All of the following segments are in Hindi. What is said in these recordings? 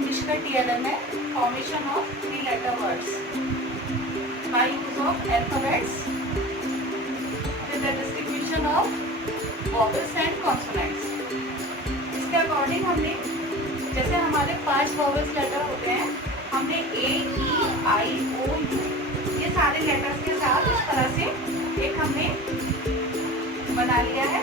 इंग्लिश का TLM है, formation of 3 letter words by use of alphabets with the distribution of vowels and consonants. इसके अकॉर्डिंग हमने, जैसे हमारे 5 वॉवेल्स लेटर होते हैं, हमने A, E, I, O, U ये सारे लेटर्स के साथ इस तरह से एक हमने बना लिया है।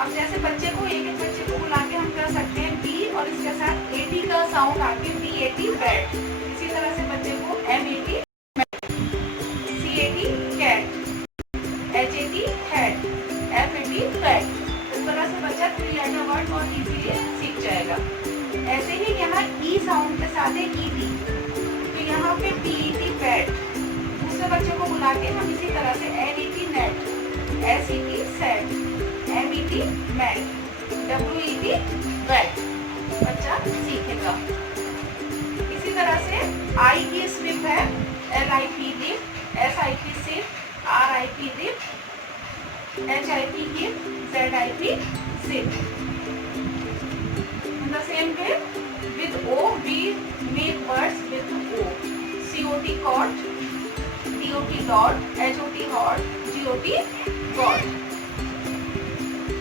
अब जैसे बच्चे को, एक एक बच्चे को बुला के हम कर सकते हैं B और इसके साथ AT का साउंड आके BAT बैट। इसी तरह से बच्चे को MAT CAT cat, HAT hat, FAT fat. इस तरह से बच्चा 3 लेटर वर्ड बहुत इजीली सीख जाएगा। ऐसे ही यहाँ E साउंड के साथ है ET, तो यहाँ पे PET बैट। दूसरे बच्चे को बुला के हम इसी तरह से NET net, SET set, MET met, WET wet बच्चा सीखेगा। इसी तरह से I की स्ट्रिप है LIP lip, SIP sip, RIP rip, HIP hip, ZIP zip। In the same way with O we make words with O, COT cot, DOT dot, HOT hot, GOT got।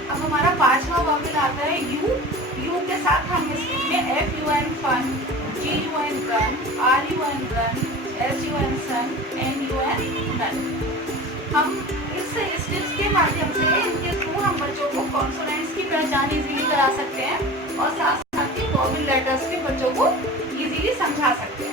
अब हमारा 5वां वॉवेल आता है U। U के साथ हम इसमें FUN fun, GUN gun, RUN run, SUN sun, NUN nun. हम इस स्टेप्स के माध्यम से, इनके थ्रू हम बच्चों को कॉन्सोनेंट्स की पहचान इजीली करा सकते हैं और साथ साथ ही वॉवेल लेटर्स के बच्चों को इजीली समझा सकते हैं।